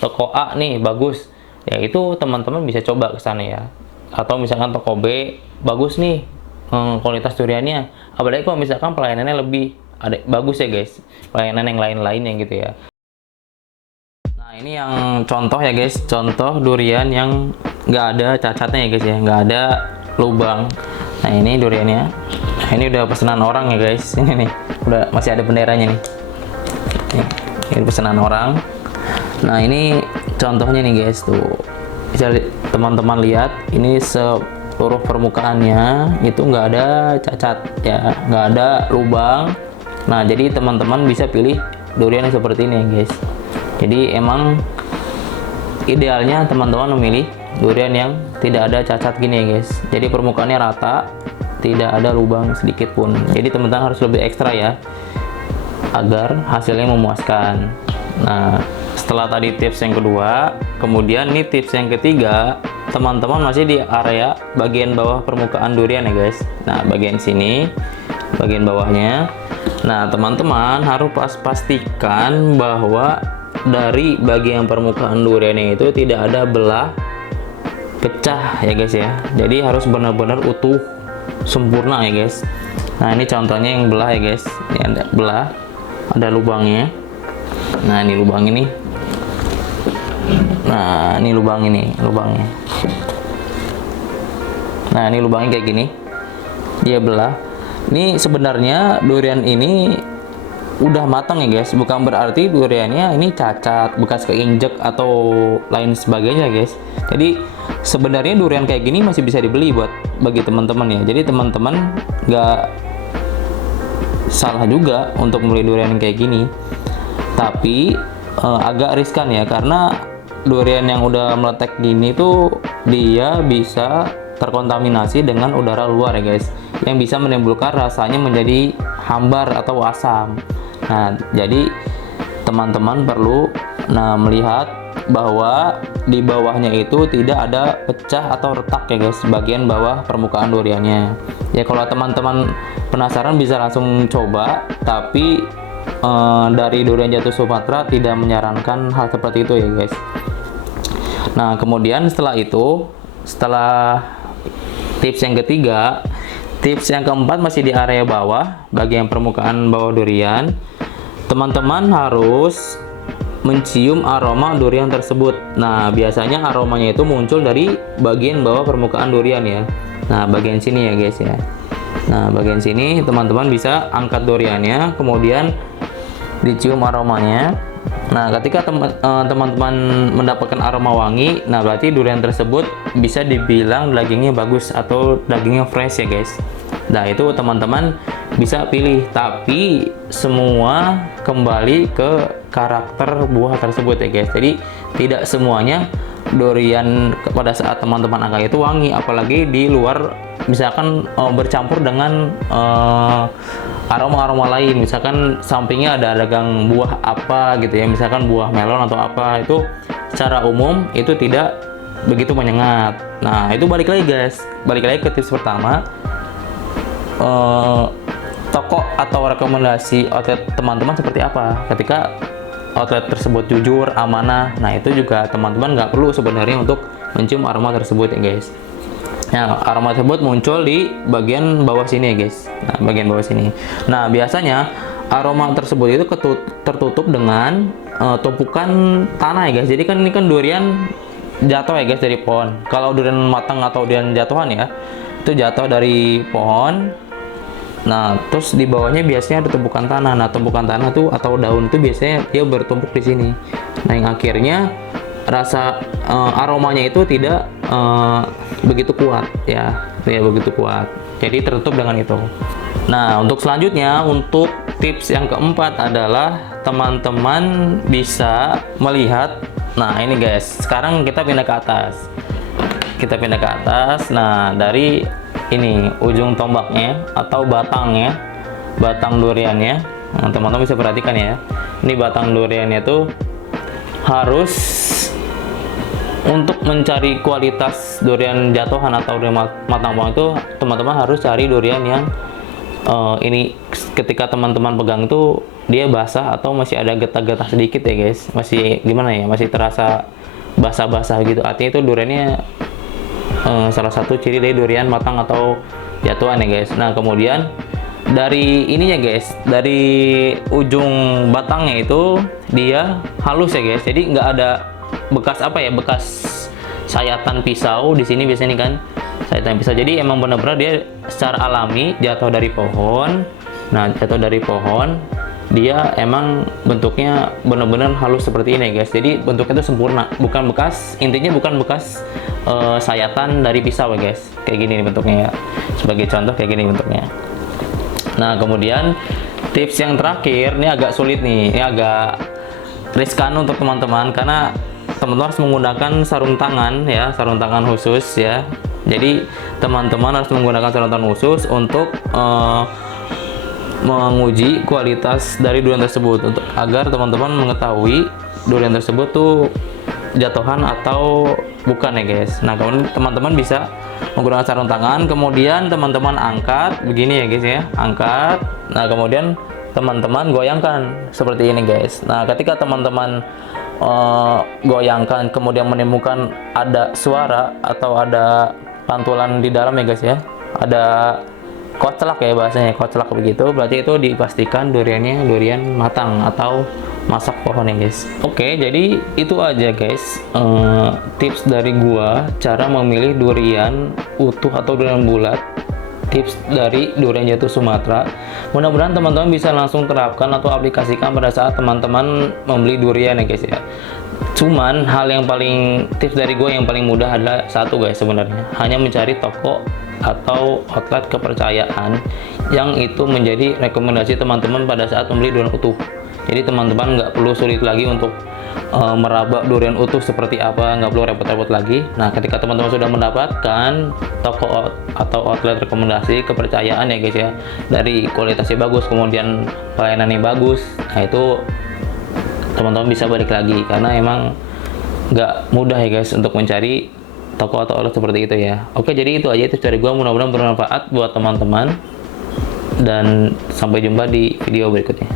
toko A nih bagus, ya itu teman-teman bisa coba ke sana ya. Atau misalkan toko B bagus nih, kualitas duriannya, apalagi kalau misalkan pelayanannya lebih ada bagus ya guys, pelayanan yang lain-lainnya gitu ya. Nah ini yang contoh ya guys, contoh durian yang nggak ada cacatnya ya guys ya, nggak ada lubang. Nah ini duriannya, nah, ini udah pesanan orang ya guys, ini nih udah masih ada benderanya nih. Ini pesanan orang. Nah ini contohnya nih guys, tuh bisa teman-teman lihat, ini seluruh permukaannya itu nggak ada cacat ya, nggak ada lubang. Nah jadi teman-teman bisa pilih durian yang seperti ini ya guys. Jadi emang idealnya teman-teman memilih durian yang tidak ada cacat gini ya guys. Jadi permukaannya rata, tidak ada lubang sedikit pun. Jadi teman-teman harus lebih ekstra ya, agar hasilnya memuaskan. Nah setelah tadi tips yang kedua, kemudian nih tips yang ketiga, teman-teman masih di area bagian bawah permukaan durian ya guys. Nah bagian sini, bagian bawahnya. Nah teman-teman harus pastikan bahwa dari bagian permukaan duriannya itu tidak ada belah pecah ya guys ya. Jadi harus benar-benar utuh, sempurna ya guys. Nah ini contohnya yang belah ya guys, ini ada belah, ada lubangnya. Nah ini lubang ini, nah ini lubang ini, lubangnya. Nah ini lubangnya kayak gini, dia belah. Ini sebenarnya durian ini udah matang ya guys, bukan berarti duriannya ini cacat, bekas keinjek atau lain sebagainya guys. Jadi sebenarnya durian kayak gini masih bisa dibeli bagi teman-teman ya. Jadi teman-teman nggak salah juga untuk membeli durian kayak gini, tapi agak riskan ya, karena durian yang udah meletek gini tuh dia bisa terkontaminasi dengan udara luar ya guys, yang bisa menimbulkan rasanya menjadi hambar atau asam. Nah, jadi teman-teman perlu melihat bahwa di bawahnya itu tidak ada pecah atau retak ya guys, bagian bawah permukaan duriannya. Ya kalau teman-teman penasaran bisa langsung coba, tapi dari durian jatuh Sumatera tidak menyarankan hal seperti itu ya guys. Nah, kemudian setelah itu, setelah tips yang ketiga, tips yang keempat masih di area bawah, bagian permukaan bawah durian. Teman-teman harus mencium aroma durian tersebut. Nah, biasanya aromanya itu muncul dari bagian bawah permukaan durian ya. Nah, bagian sini ya guys ya. Nah, bagian sini teman-teman bisa angkat duriannya, kemudian dicium aromanya. Nah, ketika teman-teman mendapatkan aroma wangi, nah berarti durian tersebut bisa dibilang dagingnya bagus atau dagingnya fresh ya guys. Nah, itu teman-teman bisa pilih, tapi semua kembali ke karakter buah tersebut ya guys. Jadi tidak semuanya durian pada saat teman-teman angkat itu wangi, apalagi di luar misalkan bercampur dengan aroma-aroma lain, misalkan sampingnya ada dagang buah apa gitu ya, misalkan buah melon atau apa, itu secara umum itu tidak begitu menyengat. Nah itu balik lagi ke tips pertama, toko atau rekomendasi outlet teman-teman seperti apa ketika outlet tersebut jujur, amanah. Nah itu juga teman-teman nggak perlu sebenarnya untuk mencium aroma tersebut ya guys. Nah, aroma tersebut muncul di bagian bawah sini ya guys. Nah, bagian bawah sini. Nah, biasanya aroma tersebut itu tertutup dengan tumpukan tanah ya guys. Jadi kan ini kan durian jatuh ya guys dari pohon. Kalau durian matang atau durian jatuhan ya, itu jatuh dari pohon. Nah, terus di bawahnya biasanya ada tumpukan tanah. Nah, tumpukan tanah tuh atau daun itu biasanya dia bertumpuk di sini. Nah, yang akhirnya rasa aromanya itu tidak begitu kuat ya, begitu kuat. Jadi tertutup dengan itu. Nah, untuk selanjutnya, untuk tips yang keempat adalah teman-teman bisa melihat. Nah, ini guys, sekarang kita pindah ke atas. Nah, dari ini ujung tombaknya atau batangnya, batang duriannya. Nah, teman-teman bisa perhatikan ya. Ini batang duriannya tuh harus, untuk mencari kualitas durian jatuhan atau durian matang itu teman-teman harus cari durian yang ini ketika teman-teman pegang tuh dia basah atau masih ada getah-getah sedikit ya guys, masih gimana ya, masih terasa basah-basah gitu, artinya itu duriannya salah satu ciri dari durian matang atau jatuhan ya guys. Nah kemudian dari ininya guys, dari ujung batangnya itu dia halus ya guys, jadi nggak ada bekas apa ya, bekas sayatan pisau di sini biasanya nih kan, sayatan pisau. Jadi emang benar-benar dia secara alami jatuh dari pohon. Nah jatuh dari pohon dia emang bentuknya benar-benar halus seperti ini guys, jadi bentuknya itu sempurna, bukan bekas, intinya bukan bekas sayatan dari pisau ya guys, kayak gini nih bentuknya ya, sebagai contoh kayak gini bentuknya. Nah kemudian tips yang terakhir ini agak sulit nih, ini agak riskan untuk teman-teman karena teman-teman harus menggunakan sarung tangan ya, sarung tangan khusus ya. Jadi teman-teman harus menggunakan sarung tangan khusus untuk menguji kualitas dari durian tersebut, untuk agar teman-teman mengetahui durian tersebut tuh jatuhan atau bukan ya guys. Nah kemudian teman-teman bisa menggunakan sarung tangan, kemudian teman-teman angkat begini ya guys ya, angkat. Nah kemudian teman-teman goyangkan seperti ini guys. Nah ketika teman-teman goyangkan kemudian menemukan ada suara atau ada pantulan di dalam ya guys ya, ada koclak ya bahasanya, koclak begitu, berarti itu dipastikan duriannya durian matang atau masak pohon ya guys. Oke, jadi itu aja guys tips dari gua cara memilih durian utuh atau durian bulat, tips dari durian jatuh Sumatera. Mudah-mudahan teman-teman bisa langsung terapkan atau aplikasikan pada saat teman-teman membeli durian ya guys ya. Cuman hal yang paling, tips dari gue yang paling mudah adalah satu guys sebenarnya, hanya mencari toko atau outlet kepercayaan yang itu menjadi rekomendasi teman-teman pada saat membeli durian utuh. Jadi teman-teman nggak perlu sulit lagi untuk meraba durian utuh seperti apa, nggak perlu repot-repot lagi. Nah ketika teman-teman sudah mendapatkan toko atau outlet rekomendasi kepercayaan ya guys ya, dari kualitasnya bagus kemudian pelayanannya bagus, nah itu teman-teman bisa balik lagi, karena emang nggak mudah ya guys untuk mencari toko atau outlet seperti itu ya. Oke, jadi itu aja tips dari gue, mudah-mudahan bermanfaat buat teman-teman dan sampai jumpa di video berikutnya.